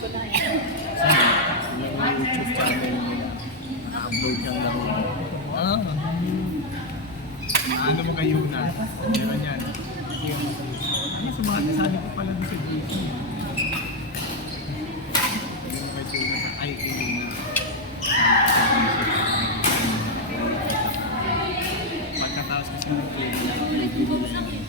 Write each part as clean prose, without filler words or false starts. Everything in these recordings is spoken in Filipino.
Yung YouTube channel nila. Naka-upload siyang laro. Ah. Ano mo kayo na? Meron yan. Ano sa mga kasali ko pala doon sa JC? Yung kay Tuna sa IT na. Pagkatapos kasi ng play nila, review nila yun.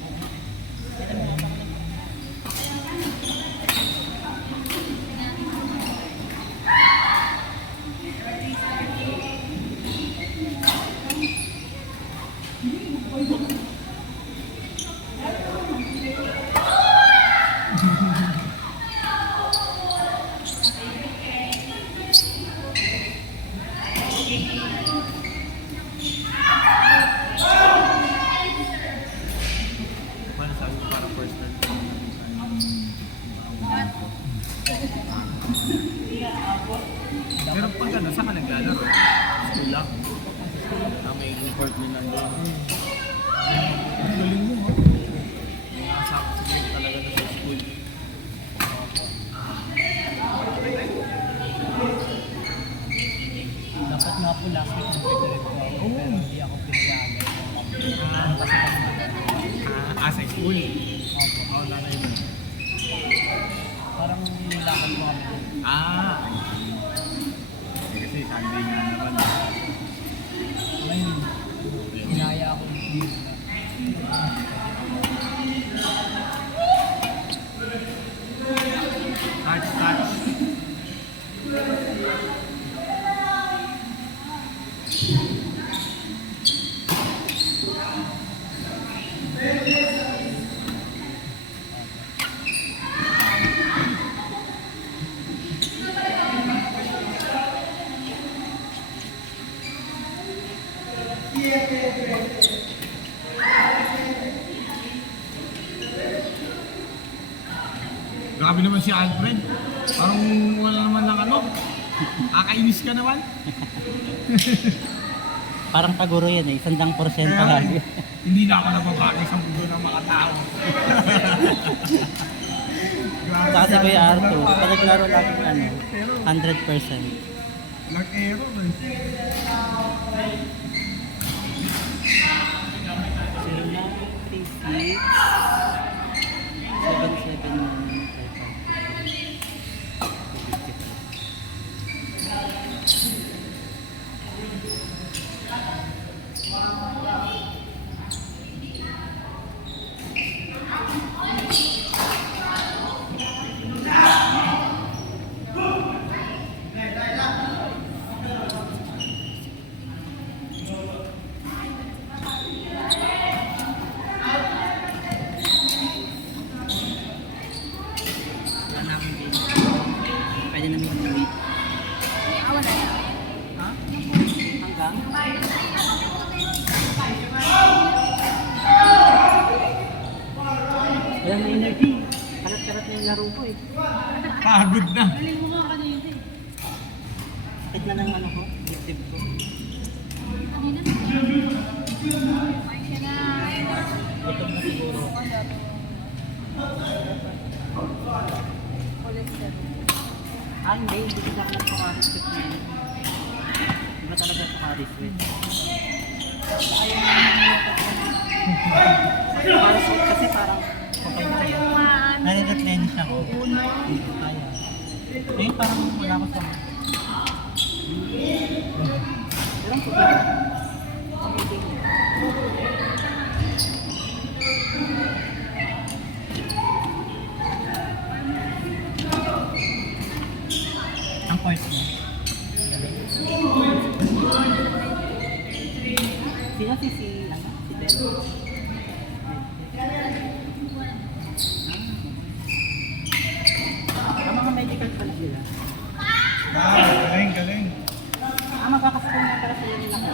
Paano sabi ko para first time ko pero pag ano, saan ka naglalaro? School lang. May report nila doon. Ang galing mo, ha? May nakasama si Greg talaga doon sa school. Dapat nga po last week nag-direct ko ako, pero hindi ako pinayagan. Kasi Sa school. opo, Oo, nanay mo. parang nilakad mo kami. Kasi Sunday nga naman. Ngayon, inaya ako ng news na. Touch. Grabe naman si Alfred. Parang wala naman ng ano. Kakainis ka naman. Parang paguro yan eh, 100% lagi. Hindi na ako nababagay sa mundo ng mga tao. Saka si Kuya Arthur, pag naglaro lagi ng ano, 100%. Nag-error eh. Pwede namin umuwi. Wala yan. Ha? Hanggang? Wala na energy. Kalat-kalat na yung laro ko eh. Pagod na. Galing mo nga kanina eh. Sakit na ng ano ko, dibdib ko. Kanina. Ay, siya na. Gutom na siguro. Ah, hindi kasi ako nagpakaris with na yun. Iba talaga pakaris with. Kasi parang kapag nare-replenish ako. Kaya. Eh, parang wala ko sa pero ang puti. Ang part mo. Sino si ano? Si Ben? Ang mga medical pala sila. Galing. Magkakasakong na pala sila nila ko.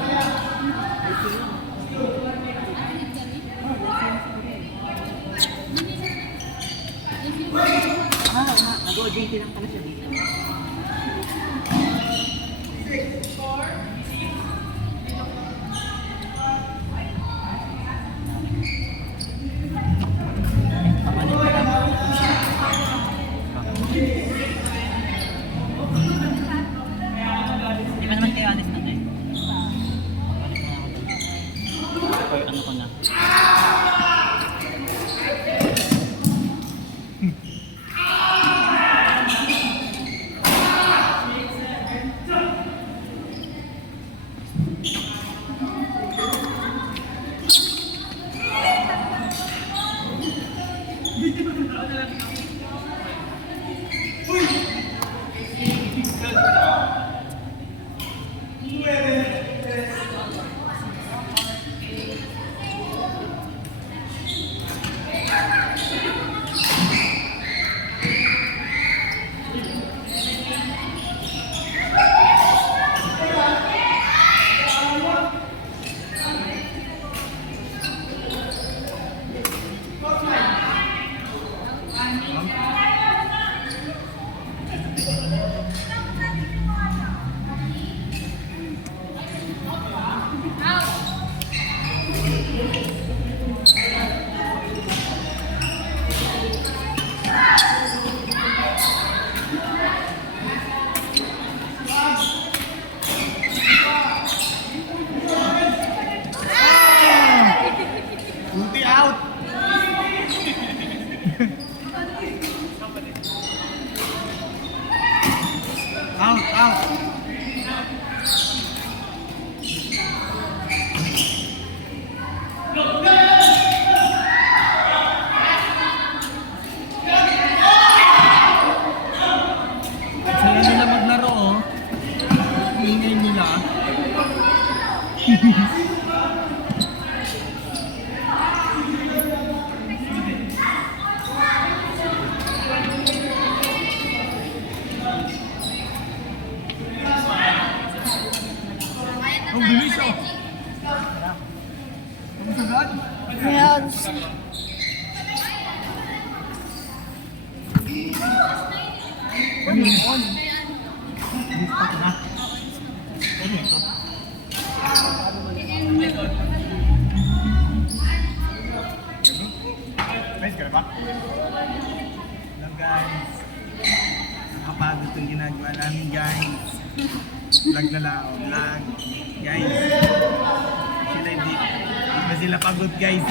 Ay, sila. Nag-OJT lang pala siya dito. Pamalit pa lang. Out. Saya nila maglaro, oh. Ingay nila. Ang bilis, oh. Ang sagad. Yes. Guys, ka na ba? Hello guys. Nakapagod itong ginagawa namin guys. Vlog na lang. Vlog. Guys. Sila hindi ba sila pagod guys?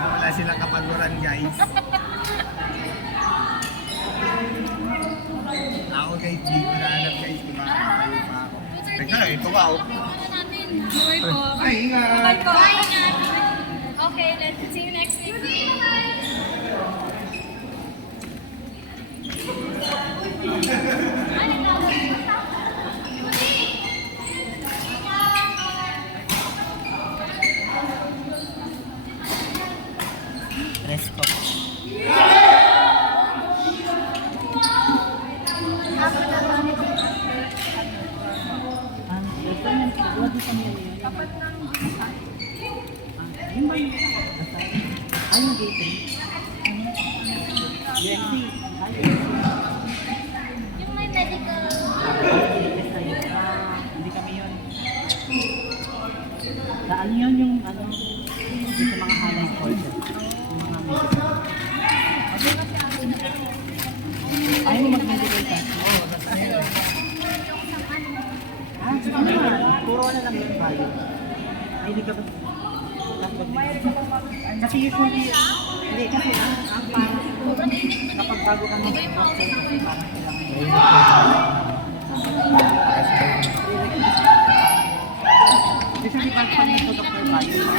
Wala silang kapaguran guys. Ako guys, di ko nahanap guys. Kumakapayo pa ako. Teka lang, ito ba? Bye po. Ay, ingat! Bye po. Okay, let's see you next week. Presko. Yung gateway? UMC. Yung may medical. Hindi kami yun. Ano yun yung ano? Yung sa mga highlight courses. Yung mga medical. Ayaw mo mag-medical ka? Oo, nasa yun. Sige naman. Puro na lang yung value. Hindi ka ba? Kasi usually, hindi kasi ang parang kapag bago ka mag-doctor kasi parang kailangan usually pag nag-doctor ba, yung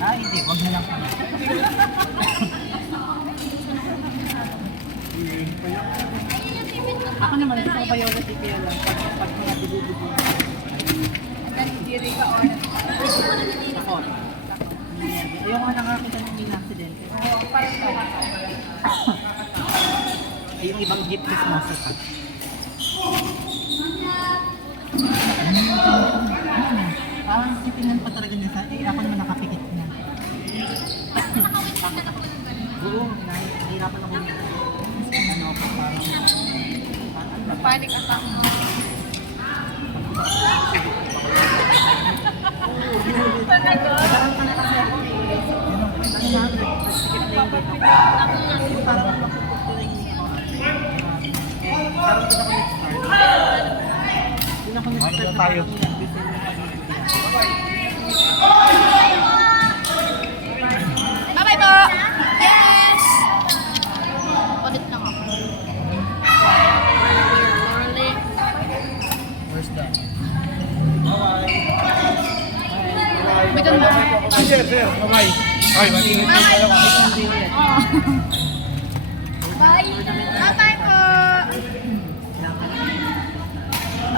hindi, wag na lang pala. Ako naman, gusto ko biology kaya lang pag mga dugo-dugo. Ako. Ayoko nga nakakita ng may accident. Yung ibang jeep is masasag. Parang sipinan pa talaga niya sa ako naman nakapikit na. Oo, nahihirapan ako nito. Ano ako parang Panic attack. nagkaroon ka na kasi ako eh. Parang nakukulang niya ako. Parang doon ako nag-start. Doon ako nag-start na parang nag-design na Bye-bye po! Yes! Ulit lang ako. Where's that? Bigan mo. Sir, bye-bye. Ay, matingin ko pala ako. Bye! Bye-bye po!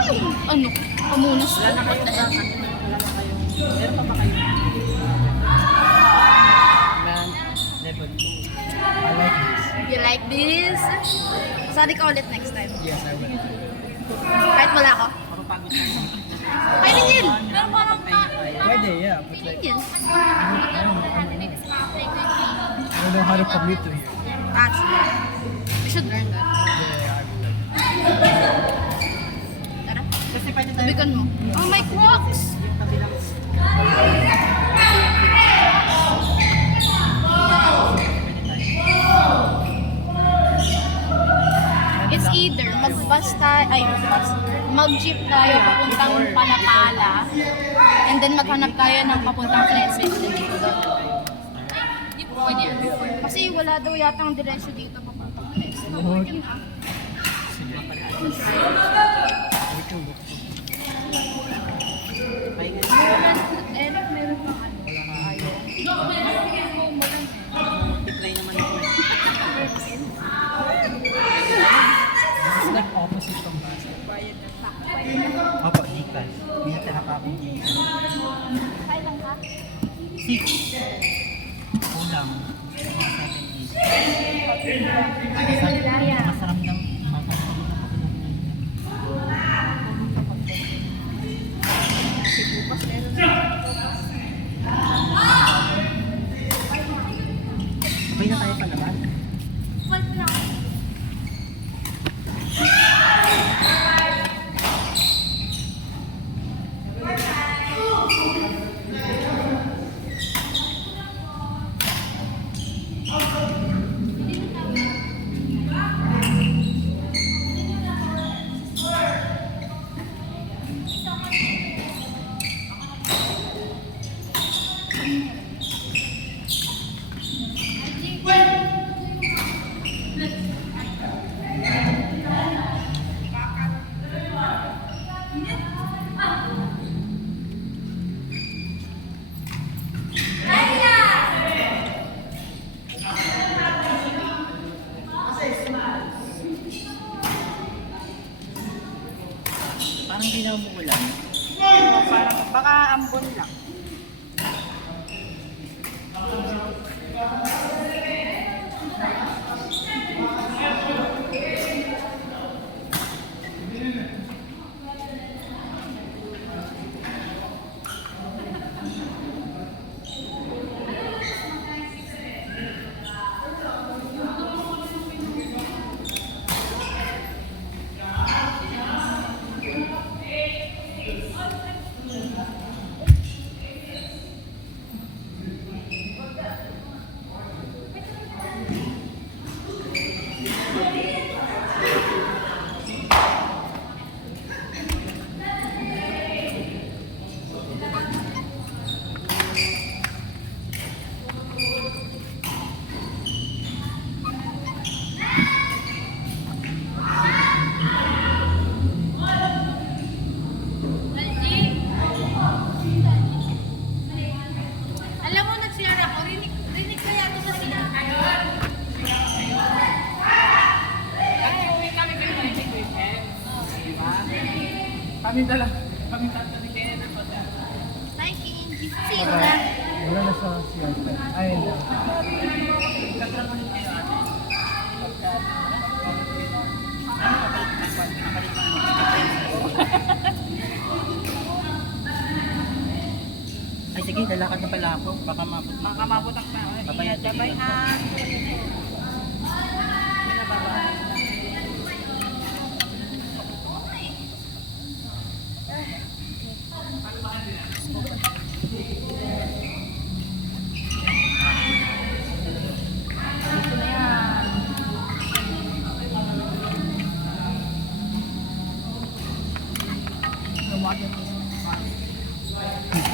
Ay, ano? Pamunas na. Meron pa ba kayo? Level 2. I like this. You like this? Sali ka ulit next time. Yes, I will. Kahit wala ako. Parang pagod na. Pwede din! Pero parang Pwede, yeah. But like, din. I don't know how to commute to here. Actually, we should learn that. Yeah, I will. Tara, Kasi pwede tayo. bigan mo. Oh, my Crocs! Yung kabilang. It's either mag-bus tayo, mag-jeep tayo papuntang Palapala, and then maghanap tayo ng papuntang Crescent. Pwede ano. Kasi wala daw yatang diretso dito papuntang Alex. So, pwede na. Ay, Meron, Eric, meron pang ano. Ayaw. multiply naman ako. It's like opposite from basket. Opo, Gcash. May natira pa akong Gcash. Kaya lang ha? 6. Kulang. Mga 7, 8. Masarap ng Bukas meron na. sabay na tayo palabas. Wait lang. Parang di na umuulan. Parang baka ambon lang. Alam mo, nag-share ako. Rinig kaya ako sa sila. Nag-uwi kami kayo na hindi weekend. Di ba? Kami tatlo ni Kenneth ang pata. Nike, sila. Wala na sa CR5. Ay, Katrabaho kayo ate. Pagka, Ay sige, lalakad na pala ako. Baka mabot na. makabutak na. Babay. Babay ha. Ito na yan. Lumagan mo.